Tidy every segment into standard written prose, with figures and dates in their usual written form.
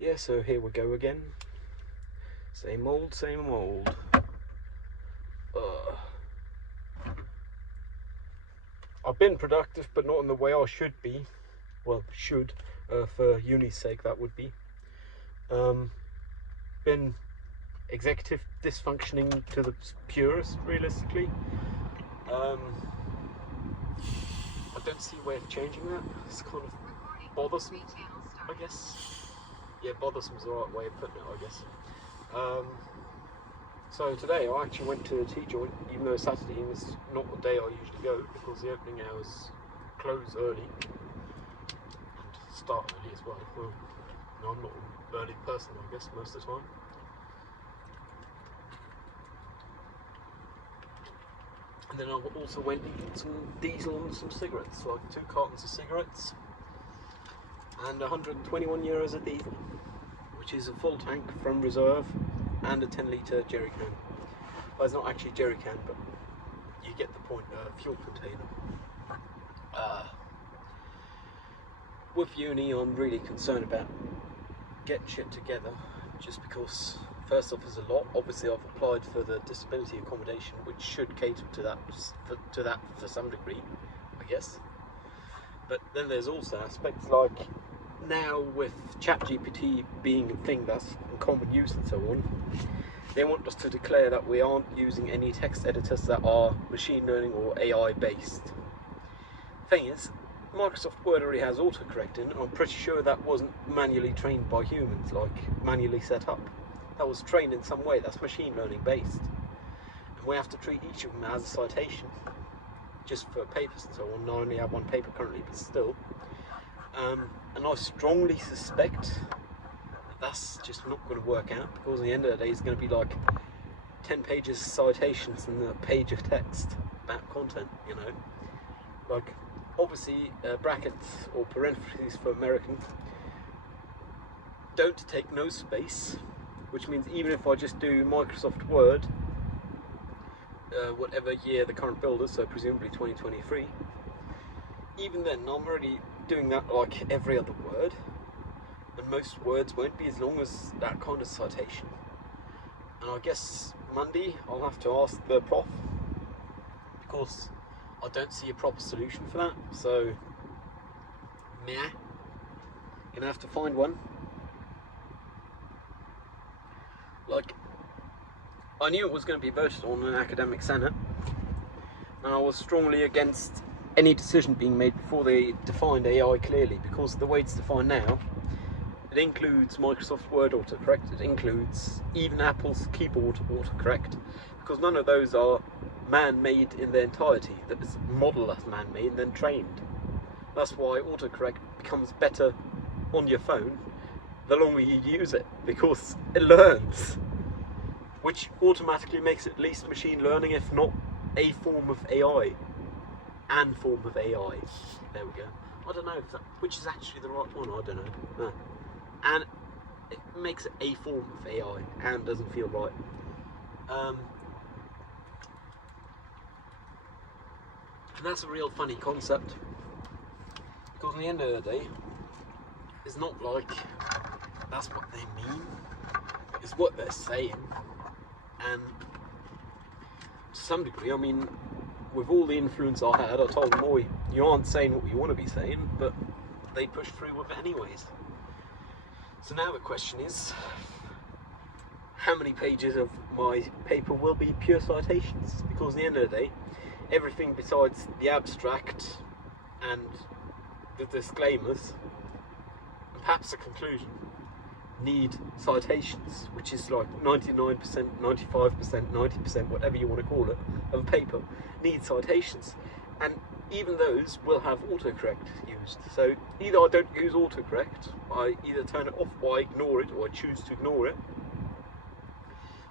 Yeah, so here we go again. Same old, same old. I've been productive, but not in the way I should be. Well, for uni's sake, that would be. Been executive dysfunctioning to the purest, realistically. I don't see a way of changing that. It's kind of bothersome, I guess. Yeah, bothersome is the right way of putting it, I guess. So today I actually went to a tea joint, even though Saturday is not the day I usually go, because the opening hours close early and start early as well. Well, no, I'm not an early person, I guess, most of the time. And then I also went and bought some diesel and some cigarettes, like 2 cartons of cigarettes and 121 euros a diesel, which is a full tank from reserve and a 10-litre jerry can. Well, it's not actually a jerry can, but you get the point. Fuel container. With uni, I'm really concerned about getting shit together, just because first off, there's a lot. Obviously, I've applied for the disability accommodation, which should cater to that for some degree, I guess. But then there's also aspects like now with ChatGPT being a thing that's in common use and so on, they want us to declare that we aren't using any text editors that are machine learning or AI based. Thing is, Microsoft Word already has autocorrect in, and I'm pretty sure that wasn't manually trained by humans, like manually set up. That was trained in some way, that's machine learning based. And we have to treat each of them as a citation, just for papers and so on. I only have one paper currently, but still. And I strongly suspect that's just not going to work out, because at the end of the day it's going to be like 10 pages of citations and a page of text about content, you know. Like, obviously brackets or parentheses for American don't take no space, which means even if I just do Microsoft Word, whatever year the current build is, so presumably 2023, even then I'm already doing that like every other word, and most words won't be as long as that kind of citation. And I guess Monday I'll have to ask the prof, because I don't see a proper solution for that, so meh, gonna have to find one. Like, I knew it was going to be voted on in an academic senate, and I was strongly against any decision being made before they defined AI clearly, because the way it's defined now, it includes Microsoft Word autocorrect, it includes even Apple's keyboard autocorrect, because none of those are man-made in their entirety. That is model that's man-made and then trained. That's why autocorrect becomes better on your phone the longer you use it, because it learns, which automatically makes it at least machine learning, if not a form of AI. And form of AI. There we go. I don't know which is actually the right one. I don't know. And it makes it a form of AI and doesn't feel right. And that's a real funny concept, because at the end of the day, it's not like that's what they mean. It's what they're saying. And to some degree, I mean, with all the influence I had, I told them, "Oi, you aren't saying what you want to be saying," but they pushed through with it anyways. So now the question is, how many pages of my paper will be pure citations? Because at the end of the day, everything besides the abstract and the disclaimers, and perhaps the conclusion, need citations, which is like 99%, 95%, 90%, whatever you want to call it, of a paper needs citations. And even those will have autocorrect used. So either I don't use autocorrect, I either turn it off or I ignore it, or I choose to ignore it,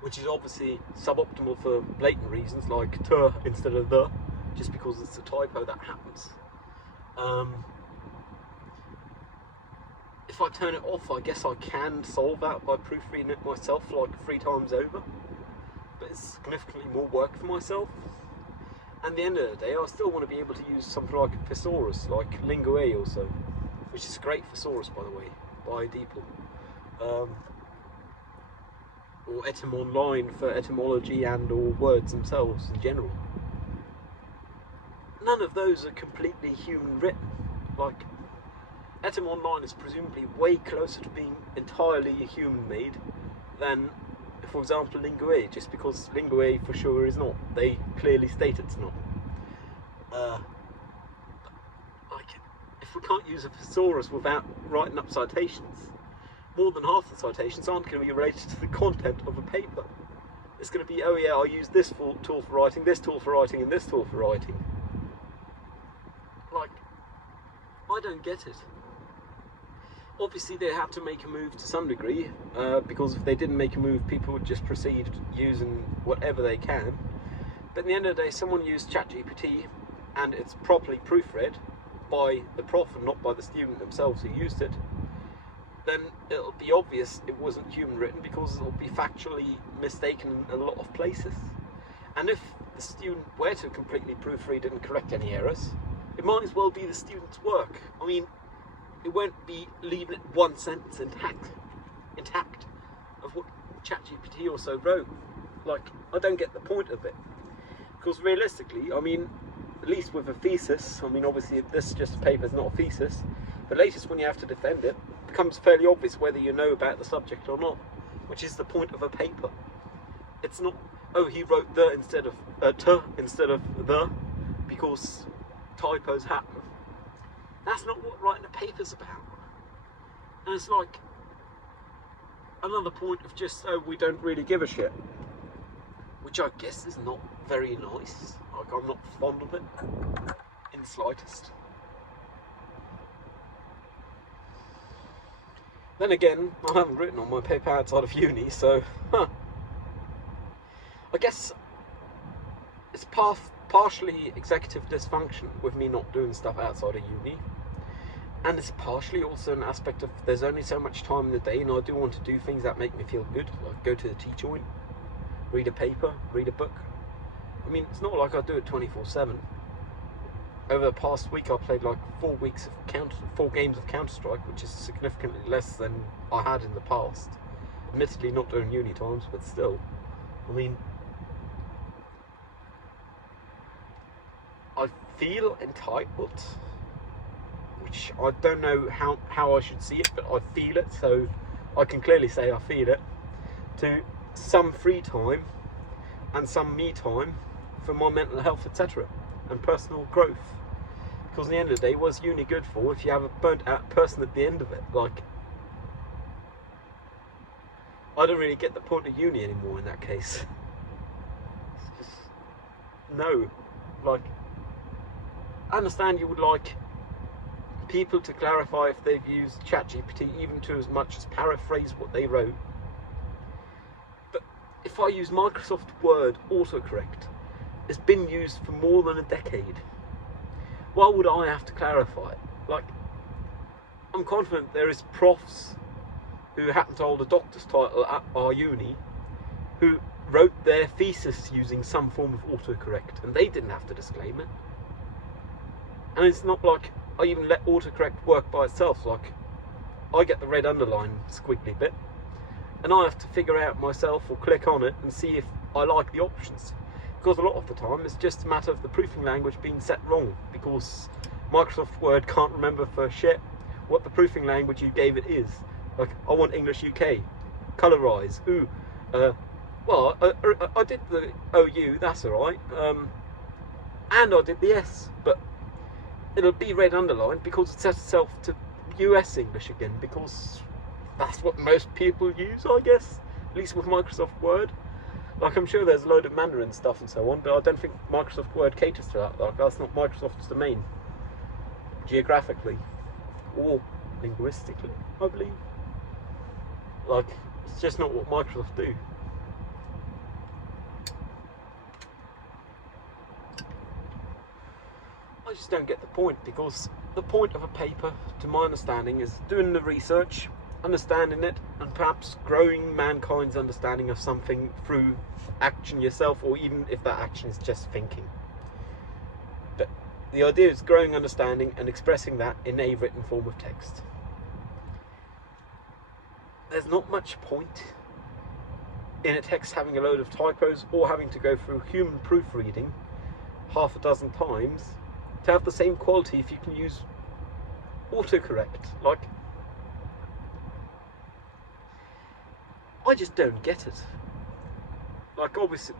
which is obviously suboptimal for blatant reasons like "ter" instead of "the", just because it's a typo that happens. If I turn it off, I guess I can solve that by proofreading it myself like 3 times over, but it's significantly more work for myself. And at the end of the day, I still want to be able to use something like a thesaurus, like Linguae or so, which is a great thesaurus, by the way, by DeepL. or etym online for etymology and or words themselves in general. None of those are completely human written. Like, etym online is presumably way closer to being entirely human made than, for example, linguae, just because linguae for sure is not. They clearly state it's not. Like, if we can't use a thesaurus without writing up citations, more than half the citations aren't going to be related to the content of a paper. It's going to be, oh yeah, I use this tool for writing, this tool for writing, and this tool for writing. Like, I don't get it. Obviously they have to make a move to some degree, because if they didn't make a move, people would just proceed using whatever they can. But at the end of the day, someone used ChatGPT and it's properly proofread by the prof and not by the student themselves who used it, then it'll be obvious it wasn't human written, because it'll be factually mistaken in a lot of places. And if the student were to completely proofread it and correct any errors, it might as well be the student's work. I mean, it won't be leaving it one sentence intact of what ChatGPT also wrote. Like, I don't get the point of it. Because realistically, I mean, at least with a thesis, I mean, obviously this just a paper is not a thesis, but latest when you have to defend it, it becomes fairly obvious whether you know about the subject or not, which is the point of a paper. It's not, oh, he wrote the instead of t instead of the, because typos happen. That's not what writing a paper's about. And it's like another point of just, oh, we don't really give a shit, which I guess is not very nice. Like, I'm not fond of it in the slightest. Then again, I haven't written on my paper outside of uni, so I guess it's partially executive dysfunction with me not doing stuff outside of uni, and it's partially also an aspect of there's only so much time in the day, and I do want to do things that make me feel good, like go to the tea joint, read a paper, read a book. I mean, it's not like I do it 24/7. Over the past week, I played like 4 games of Counter-Strike, which is significantly less than I had in the past. Admittedly, not during uni times, but still. I mean, I feel entitled, which I don't know how I should see it, but I feel it, so I can clearly say I feel it, to some free time and some me time for my mental health, etc., and personal growth. Because at the end of the day, what's uni good for if you have a burnt out person at the end of it? Like, I don't really get the point of uni anymore in that case. It's just, no. Like, I understand you would like people to clarify if they've used ChatGPT, even to as much as paraphrase what they wrote. But if I use Microsoft Word autocorrect, it's been used for more than a decade. Why would I have to clarify it? Like, I'm confident there is profs who happen to hold a doctor's title at our uni who wrote their thesis using some form of autocorrect, and they didn't have to disclaim it. And it's not like I even let autocorrect work by itself. Like, I get the red underline squiggly bit, and I have to figure out myself or click on it and see if I like the options. Because a lot of the time it's just a matter of the proofing language being set wrong, because Microsoft Word can't remember for shit what the proofing language you gave it is. Like, I want English UK, colorise, ooh, well, I did the OU, that's alright, and I did the S, but it'll be red underlined because it sets itself to US English again, because that's what most people use, I guess, at least with Microsoft Word. Like, I'm sure there's a load of Mandarin stuff and so on, but I don't think Microsoft Word caters to that. Like, that's not Microsoft's domain, geographically or linguistically, I believe. Like, it's just not what Microsoft do. I just don't get the point, because the point of a paper, to my understanding, is doing the research, understanding it, and perhaps growing mankind's understanding of something through action yourself, or even if that action is just thinking. But the idea is growing understanding and expressing that in a written form of text. there's not much point in a text having a load of typos or having to go through human proofreading half a dozen times to have the same quality if you can use autocorrect. Like, I just don't get it. Like, obviously,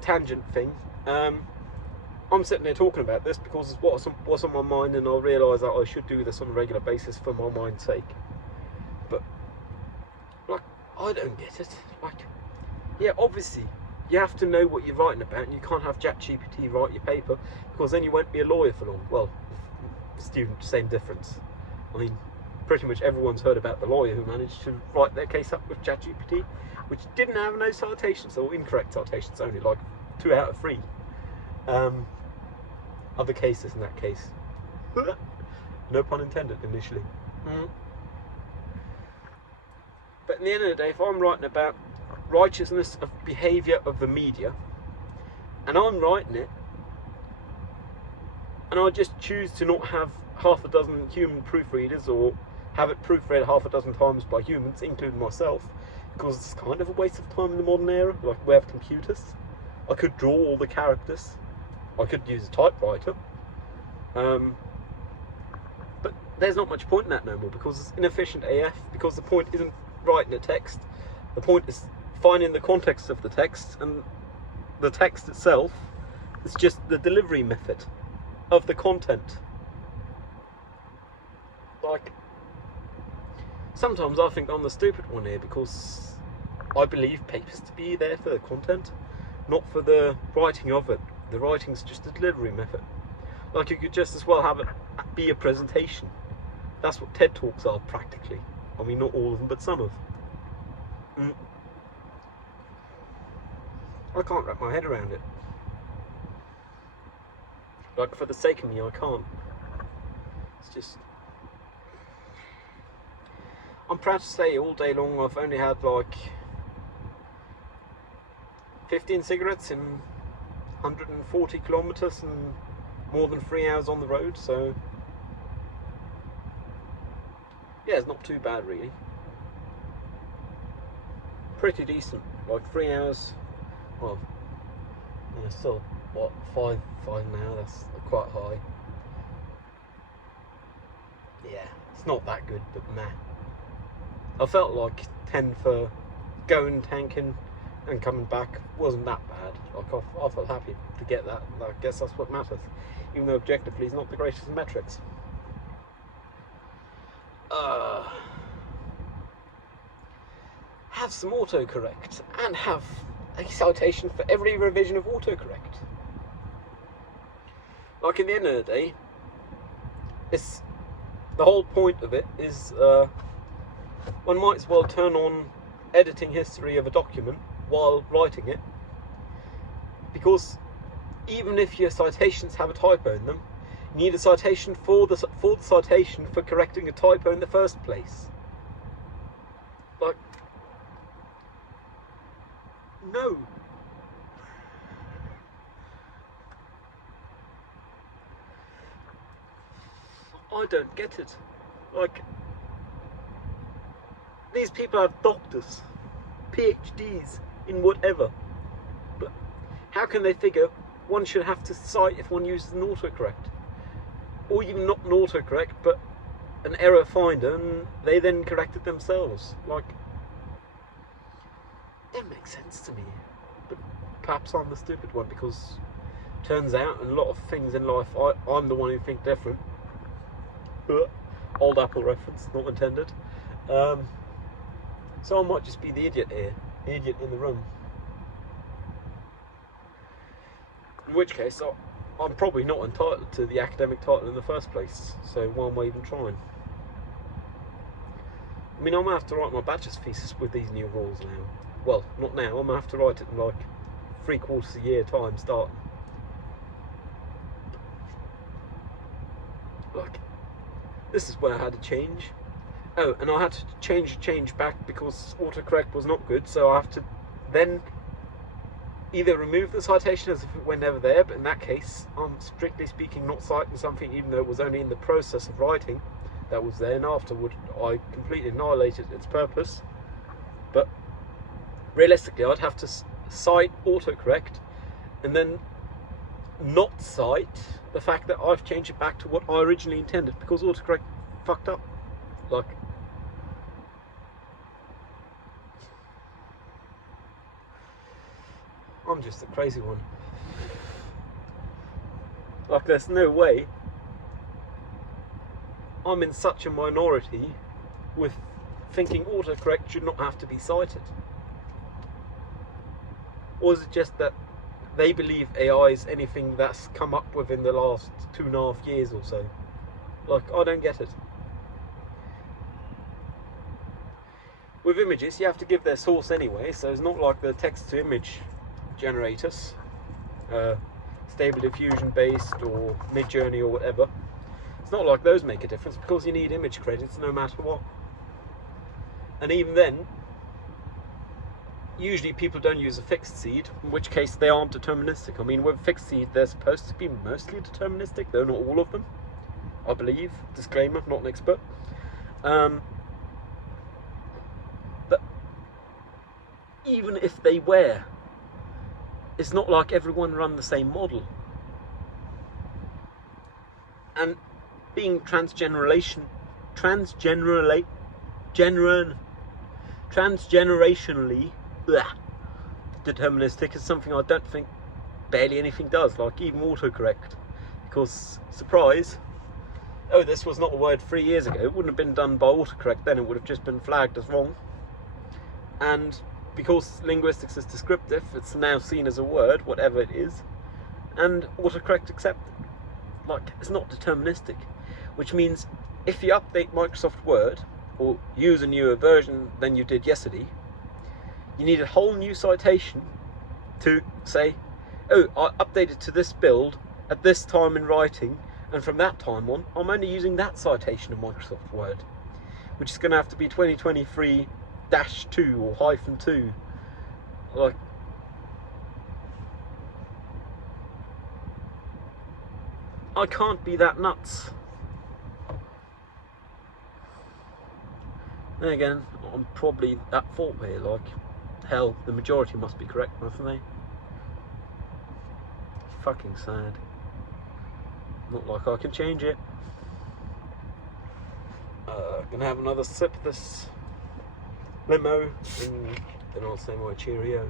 tangent thing. I'm sitting there talking about this because it's what's on my mind, and I realise that I should do this on a regular basis for my mind's sake. But, like, I don't get it. Like, yeah, obviously, you have to know what you're writing about, and you can't have ChatGPT write your paper, because then you won't be a lawyer for long. Well, student, same difference. I mean, pretty much everyone's heard about the lawyer who managed to write their case up with ChatGPT, which didn't have no citations, or incorrect citations, only like 2 out of 3. Other cases in that case. No pun intended initially. But in the end of the day, if I'm writing about righteousness of behaviour of the media, and I'm writing it, and I just choose to not have half a dozen human proofreaders, or have it proofread half a dozen times by humans, including myself, because it's kind of a waste of time in the modern era. Like, we have computers. I could draw all the characters. I could use a typewriter. But there's not much point in that no more, because it's inefficient AF, because the point isn't writing a text. The point is finding the context of the text, and the text itself is just the delivery method of the content. Like, sometimes I think I'm the stupid one here, because I believe papers to be there for the content, not for the writing of it. The writing's just a delivery method. Like, you could just as well have it be a presentation. That's what TED Talks are, practically. I mean, not all of them, but some of them. I can't wrap my head around it. Like, for the sake of me, I can't. It's just... I'm proud to say all day long I've only had like 15 cigarettes in 140 kilometers and more than 3 hours on the road, so yeah, it's not too bad really. Pretty decent. Like 3 hours, well, yeah, still what, 5 now, that's quite high. Yeah, it's not that good, but meh. I felt like 10 for going, tanking and coming back wasn't that bad. Like, I felt happy to get that. I guess that's what matters, even though objectively it's not the greatest of metrics. Have some autocorrect, and have a citation for every revision of autocorrect. Like, at the end of the day, it's the whole point of it is one might as well turn on editing history of a document while writing it, because even if your citations have a typo in them, you need a citation for the citation for correcting a typo in the first place. Like, no. I don't get it. Like, these people have doctors, PhDs in whatever, but how can they figure one should have to cite if one uses an autocorrect? Or even not an autocorrect, but an error finder, and they then correct it themselves. Like, it makes sense to me, but perhaps I'm the stupid one, because turns out in a lot of things in life I'm the one who thinks different. Old Apple reference, not intended. So I might just be the idiot here, the idiot in the room. In which case, I'm probably not entitled to the academic title in the first place, so why am I even trying? I mean, I'm going to have to write my bachelor's thesis with these new rules now. Well, not now, I'm going to have to write it in like 3/4 a year time starting. Like, this is where I had to change. Oh, and I had to change back because autocorrect was not good, so I have to then either remove the citation as if it were never there, but in that case, I'm strictly speaking not citing something even though it was only in the process of writing. that was there, and afterward I completely annihilated its purpose. But realistically, I'd have to cite autocorrect and then not cite the fact that I've changed it back to what I originally intended, because autocorrect fucked up. Like, I'm just a crazy one. Like, there's no way I'm in such a minority with thinking autocorrect should not have to be cited. Or is it just that they believe AI is anything that's come up within the last 2.5 years or so? Like, I don't get it. With images, you have to give their source anyway, so it's not like the text-to-image generators, Stable Diffusion based or Midjourney or whatever. It's not like those make a difference, because you need image credits no matter what. And even then, usually people don't use a fixed seed, in which case they aren't deterministic. I mean, with fixed seed, they're supposed to be mostly deterministic, though not all of them, I believe. Disclaimer, not an expert. But even if they were, it's not like everyone run the same model. And being transgenerationally deterministic is something I don't think barely anything does, like even autocorrect. Because, surprise, oh, this was not a word 3 years ago, it wouldn't have been done by autocorrect then, it would have just been flagged as wrong. And because linguistics is descriptive, it's now seen as a word, whatever it is, and autocorrect accepts it. Like, it's not deterministic, which means if you update Microsoft Word or use a newer version than you did yesterday, you need a whole new citation to say, oh, I updated to this build at this time in writing, and from that time on, I'm only using that citation of Microsoft Word, which is going to have to be 2023-2 or -2. Like, I can't be that nuts. Then again, I'm probably at fault here. Like, hell, the majority must be correct, mustn't they? Fucking sad. Not like I can change it. Gonna have another sip of this limo, and then I'll say my cheerio.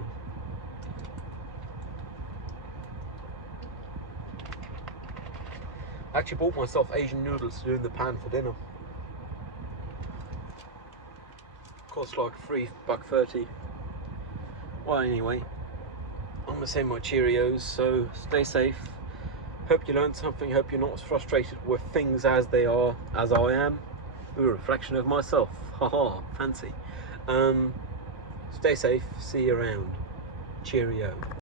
I actually bought myself Asian noodles to do in the pan for dinner. Cost like $3.30. Well, anyway, I'm gonna say my cheerios, so stay safe. Hope you learned something, hope you're not as frustrated with things as they are, as I am. Ooh, a reflection of myself. Haha, fancy. Stay safe, see you around. Cheerio.